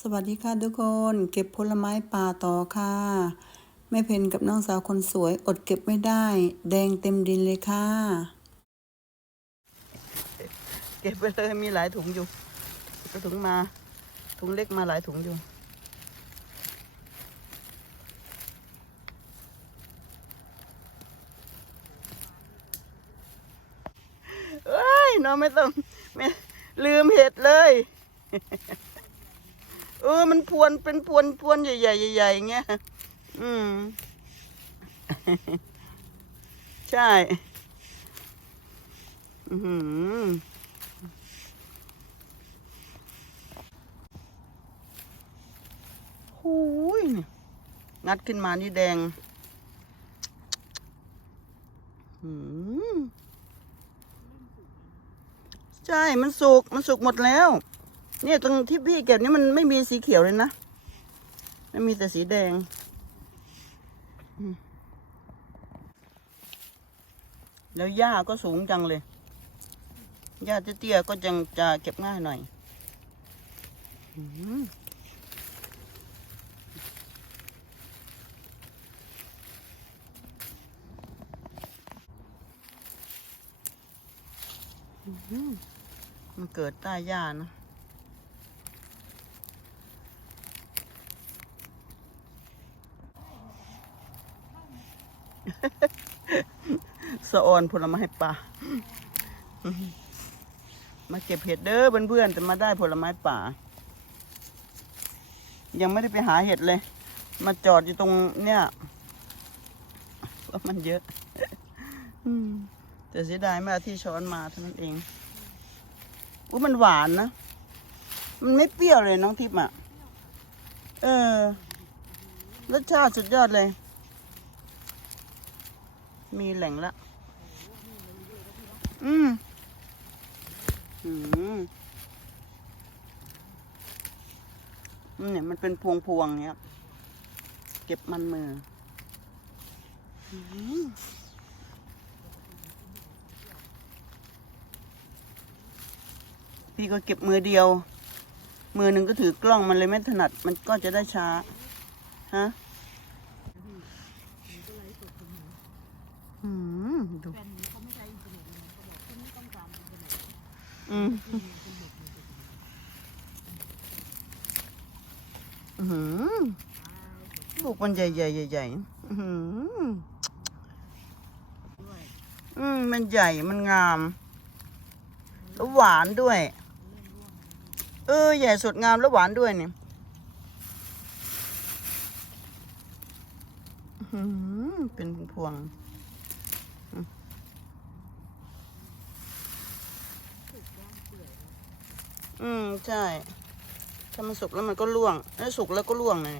สวัสดีค่ะทุกคน เก็บผลไม้ป่าต่อค่ะแม่เพนกับน้องสาวคนสวยอดเก็บไม่ได้ แดงเต็มดินเลยค่ะ เก็บไปเลยมีหลายถุงอยู่ก็ถุงมา ถุงเล็กมาหลายถุงอยู่ เอ้ยน้องไม่ต้องไม่ลืมเห็ดเลย ออ มันพวนเป็นพวนพวนใหญ่ๆใหญ่ๆอย่างเงี้ยอืม ใช่ อือหือหูยงัดขึ้นมานี่แดง อืมใช่ มันสุก มันสุกหมดแล้ว เนี่ยตรงที่พี่เก็บนี่มันไม่มีสีเขียวเลยนะมันมีแต่สีแดง แล้วหญ้าก็สูงจังเลยหญ้าเตี้ยๆก็จังจะเก็บง่ายหน่อยมมันเกิดใต้หญ้านะ สะออนผลไม้ป่า มาเก็บเห็ดเด้อเพื่อนๆแต่มาได้ผลไม้ป่า ยังไม่ได้ไปหาเห็ดเลย มาจอดอยู่ตรงเนี่ยว่ามันเยอะแต่เสียดายไม่เอาที่ช้อนมาเท่านั้นเองอุ้มันหวานนะ มันไม่เปรี้ยวเลยน้องทิพย์อะ เออ รสชาติสุดยอดเลย มีแหล่งละอืมอืมอืมเนี่ยมันเป็นพวงพวงๆเนี้ยเก็บมันมืออืมพี่ก็เก็บมือเดียว มือหนึ่งก็ถือกล้องมันเลยไม่ถนัด มันก็จะได้ช้า ฮะ อืมดูอืมอือหือลูกมันใหญ่ใหญ่ใหญ่ใหญ่ๆอื้อหืออืมมันใหญ่มันงามแล้วหวานด้วยเออใหญ่สดงามแล้วหวานด้วยเนี่ยอื้อหือเป็นพวงๆ อืมใช่ถ้ามันสุกแล้วมันก็ร่วงถ้าสุกแล้วก็ร่วงเลย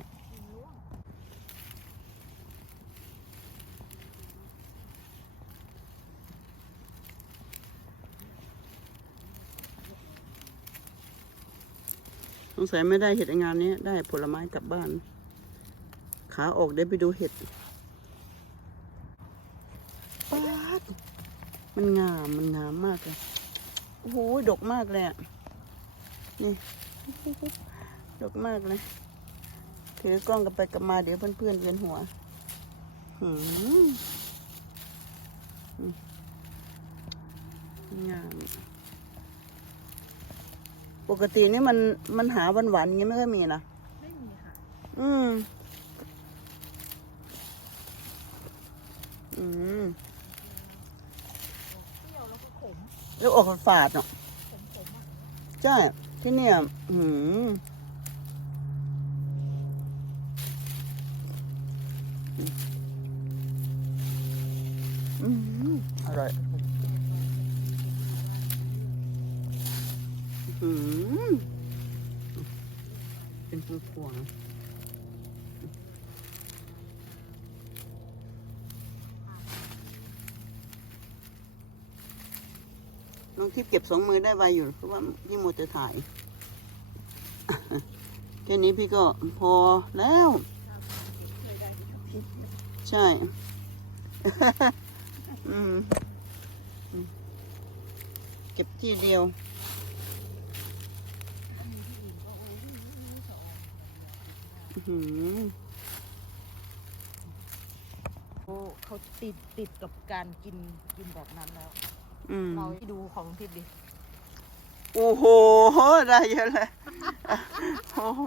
สงสัยไม่ได้เห็ดในงานนี้ได้ผลไม้กลับบ้าน ขาออกได้ไปดูเห็ดป๊าดมันงามมันงามมากเลย โอ้โหดกมากเลยอะ นี่ดกมากเลย ถือกล้องกลับไปกลับมาเดี๋ยวเพื่อนๆเวียนหัวหืมอืมงามปกตินี่มันมันหาหวานๆอย่างนี้ไม่ค่อยมีนะ ไม่มีค่ะ อืม อืมเปรี้ยวแล้วก็ขมแล้วออกฝาดๆเนาะขมขมอะใช่ ที่เนี่ยอืมอืมอร่อยอืมเป็นพวงพ น้องทิพย์เก็บสองมือได้ไวอยู่เพราะว่าพี่โมจะถ่าย แค่นี้พี่ก็พอแล้ว ใช่อืมเก็บที่เดียวหือเขาติดติดกับการกินกินแบบนั้นแล้ว อืมเราดูของทิพย์ดิโอ้โหได้เยอะเลยโอ้โห